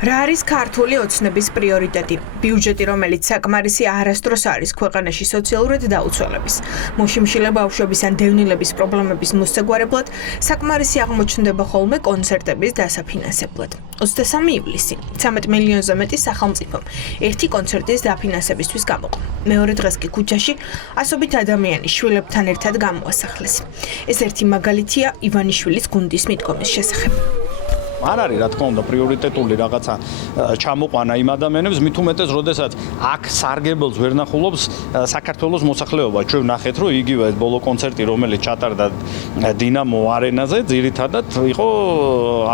რა არის ქართული ოცნების პრიორიტეტი? ბიუჯეტი, რომელიც საკმარისი არასდროს არის ქვეყანაში სოციალურად დაუცველების, მოშიმშილე ბავშვების ან დევნილების პრობლემების მოსაგვარებლად, საკმარისი აღმოჩნდება ხოლმე კონცერტების დასაფინანსებლად. 23 ივლისი 13 მილიონზე მეტი სახელმწიფომ ერთი კონცერტის დაფინანსებისთვის გამოყო. მეორე დღეს კი ქუჩაში ასობით ადამიანი შვილებთან ერთად გამოასახლეს. ეს ერთი მაგალითია ივანიშვილის გუნდის მიდგომის შესახებ. არ არის რა თქმა უნდა პრიორიტეტული რაღაცა ჩამოყვანა იმ ადამიანებს, მით უმეტეს, როდესაც აქ სარგებელს ვერ ნახულობს საქართველოს მოსახლეობა. ჩვენ ვნახეთ, რომ იგივე ბოლო კონცერტი, რომელიც ჩატარდა დინამო არენაზე, ძირითადად იყო,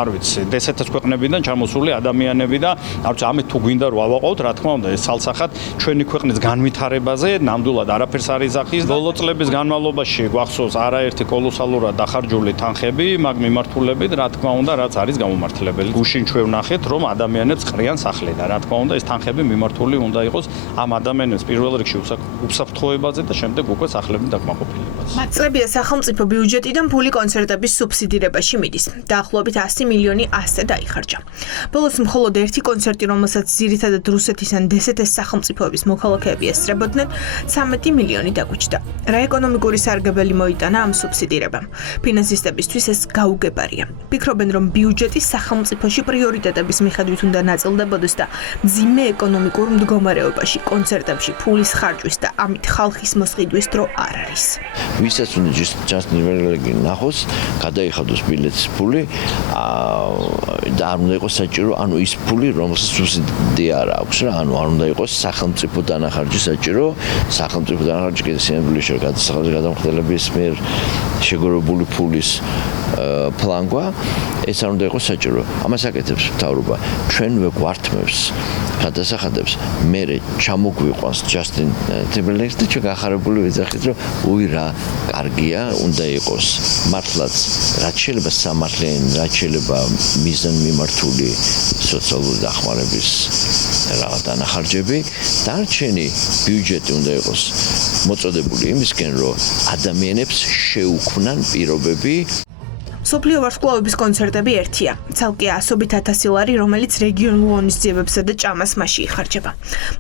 არ ვიცი, დსთ-ს ქვეყნებიდან ჩამოსული ადამიანები და არ ვიცი, ამით თუ გვინდა რომ ავაყოვოთ, რა თქმა უნდა, ეს ცალსახად ჩვენი ქვეყნის განვითარებაზე ნამდვილად არაფერს არ იზახის. ბოლო წლების განმავლობაში გვახსოვს არაერთი კოლოსალურად დახარჯული თანხები მაგ მიმართულებით, რა თქმა უნდა, რაც არის მართლებელი. გუშინ ჩვენ ვნახეთ, რომ ადამიანებს ყრიან სახლი და რა თქმა უნდა ეს თანხები მიმართული უნდა იყოს ამ ადამიანებს პირველ რიგში უსაფრთხოებაზე და შემდეგ უკვე სახლების დაკმაყოფილებაზე. მაწლებია სახელმწიფო ბიუჯეტიდან ფული კონცერტების სუბსიდირებაში მიდის. დაახლოებით 100 მილიონი ასე დაიხარჯა. ბოლოს მხოლოდ ერთი კონცერტი, რომელსაც ძირითადად რუსეთის ან დსთ-ს სახელმწიფოების მოქალაქეები ესწრებოდნენ, 13 მილიონი დაგვიჭდა. რა ეკონომიკური სარგებელი მოიტანა ამ სუბსიდირებამ? ფინანსისტებისთვის ეს გაუგებარია. ფიქრობენ, რომ ბიუჯეტი სახელმწიფოში პრიორიტეტების მიხედვით უნდა ნაწილდებოდეს და მძიმე ეკონომიკურ მდგომარეობაში კონცერტებში ფულის ხარჯვის და ამით ხალხის მოსყიდვის დრო არ არის. ვისაც უნდა ჯასტინებელები ნახოს, გადაიხადოს ბილეთის ფული და არ უნდა იყოს საჭირო, ანუ ის ფული, რომელსაც სუბსიდია არ აქვს რა, ანუ არ უნდა იყოს სახელმწიფო დანახარჯი საჭირო, სახელმწიფო დანახარჯი კიდე სინამდვილეში გადამხდელების მიერ შეგროვებული ფულის ფლანგვა, ეს არ უნდა იყოს საჭირო. ამას აკეთებს მთავრობა. ჩვენვე გვართმევს, გადასახადებს, მერე ჩამოგვიყვანს ჯასტინ ტიმბერლეიკს და ჩვენ გახარებული ვეძახით, რომ უი რა, კარგია, უნდა იყოს. მართლაც, რაც შეიძლება სამართლიანი, რაც შეიძლება მიზანმიმართული სოციალური დახმარების რაღაც დანახარჯები, დარჩენი ბიუჯეტი უნდა იყოს მოწოდებული იმისკენ, რომ ადამიანებს შეუქმნან პირობები. სოფლიო ვარსკვლავების კონცერტები ერთია. ცალკე ასობით ათასი ლარი, რომელიც რეგიონულ ღონისძიებებსა და ჭამას მასში იხარჯება.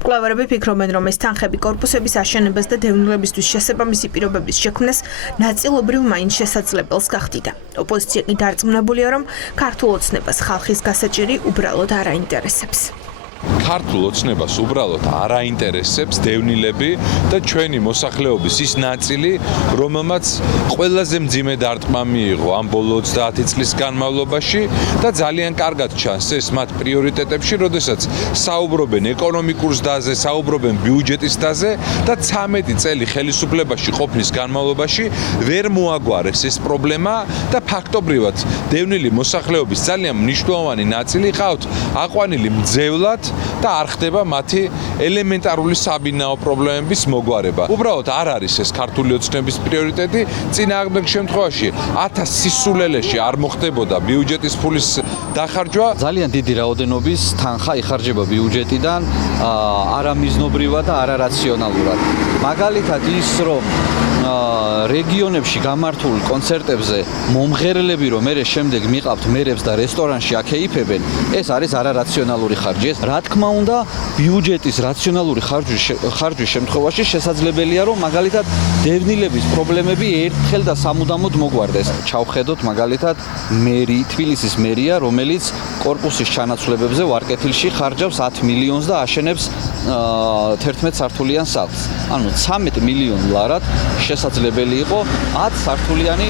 მკვლევარები ფიქრობენ, რომ ეს თანხები კორპუსების აშენებას და დევნილებისთვის შესაბამისი პირობების შექმნას ნაწილობრივ მაინც შესაძლებელს გახდიდა. ოპოზიცია კი დარწმუნებულია, რომ ქართულ ოცნებას ხალხის გასაჭირი უბრალოდ არ აინტერესებს. ქართულ ოცნებას უბრალოდ არ აინტერესებს დევნილები და ჩვენი მოსახლეობის ის ნაწილი, რომელმაც ყველაზე მძიმე დარტყმა მიიღო ამ ბოლო 30 წლის განმავლობაში და ძალიან კარგად ჩანს ეს მათ პრიორიტეტებში, როდესაც საუბრობენ ეკონომიკურ ზდაზე, საუბრობენ ბიუჯეტის ზდაზე და 13 წელი ხელისუფლებაში ყოფნის განმავლობაში ვერ მოაგვარეს ეს პრობლემა და ფაქტობრივად დევნილი მოსახლეობის ძალიან მნიშვნელოვანი ნაწილი ყავთ აყვანილი მძევლად და არ ხდება მათი ელემენტარული საბინაო პრობლემების მოგვარება. უბრალოდ არ არის ეს ქართული ოცნების პრიორიტეტი. წინააღმდეგ შემთხვევაში 1000 სისულელეში არ მოხდებოდა ბიუჯეტის ფულის დახარჯვა. ძალიან დიდი რაოდენობის თანხა იხარჯება ბიუჯეტიდან არამიზნობრივად და არარაციონალურად. მაგალითად ის, რომ რეგიონებში გამართულ კონცერტებზე მომღერლები რომ მერე შემდეგ მიყავთ მერებს და რესტორანში აქეიფებენ, ეს არის არარაციონალური ხარჯი. რა თქმა უნდა, ბიუჯეტის რაციონალური ხარჯვის შემთხვევაში შესაძლებელია, რომ მაგალითად დევნილების პრობლემები ერთხელ და სამუდამოდ მოგვარდეს. ჩავხედოთ მაგალითად თბილისის მერია, რომელიც კორპუსის ჩანაცვლებებზე ვარკეთილში ხარჯავს 10 მილიონს და აშენებს 11 სართულიან სახლს. ანუ 13 მილიონ ლარად შესაძლებელი იყო 10 სართულიანი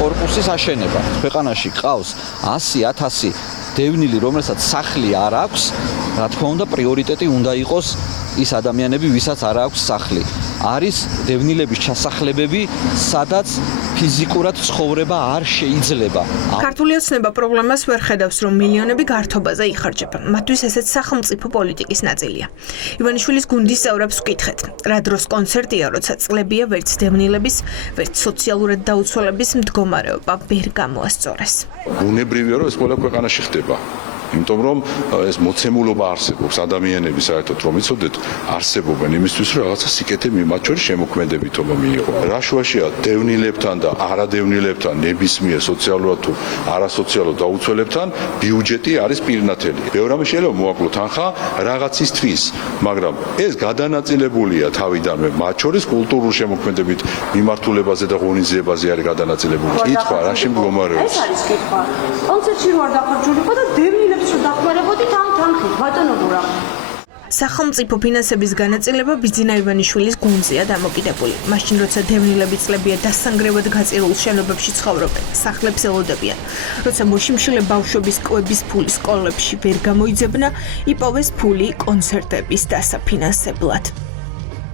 კორპუსის აშენება. ქვეყანაში ყავს 100.000 დევნილი, რომელსაც სახლი არ აქვს, რა თქმა უნდა, პრიორიტეტი უნდა იყოს ის ადამიანები, ვისაც არ აქვს სახლი. არის დევნილების ჩასახლებები, სადაც ფიზიკურად ცხოვრება არ შეიძლება. ქართული ოცნება პრობლემას ვერ ხედავს, რომ მილიონები გართობაზე იხარჯება. მათთვის ესეც სახელმწიფო პოლიტიკის ნაწილია. ივანიშვილის გუნდის წევრებს ვკითხეთ, რა დროს კონცერტია, როცა წლებია ვერც დევნილების, ვერც სოციალურად დაუცველების მდგომარეობა ვერ გამოასწორეს. უნებრივია, რომ ეს ყველა ქვეყანაში ხდება. იმიტომ რომ ეს მოცემულობა არსებობს ადამიანები საერთოდ რომ იცოდეთ არსებობენ იმისთვის რომ რაღაცა სიკეთე მათ შორის შემოქმედებითობა მიიღო. რა შუაშია დევნილებთან და არადევნილებთან ნებისმიერ სოციალურად თუ არასოციალურ დაუცველებთან ბიუჯეტი არის პირნათელი. ბევრ რამე შეიძლება მოაკლო თანხა რაღაცისთვის, მაგრამ ეს გადანაწილებულია თავიდანვე მათ შორის კულტურულ შემოქმედებით მიმართულებაზე და ღონისძიებაზე არის გადანაწილებული. კითხვა რაში მდგომარეობს? ეს არის კითხვა. კონცერტში რო არ დახარჯულიყო და დევნილებს რო დახმარებოდით ამ თანხით, ბატონო გურა. სახელმწიფო ფინანსების განაწილება ბიძინა ივანიშვილის გუნდზეა დამოკიდებული. მაშინ როცა დევნილები წლებია დასანგრევად გაწირულ შენობებში ცხოვრობენ, სახლებს ელოდებიან. როცა მოშიმშილე ბავშვების კვების ფული სკოლებში ვერ გამოიძებნა, იპოვეს ფული კონცერტების დასაფინანსებლად.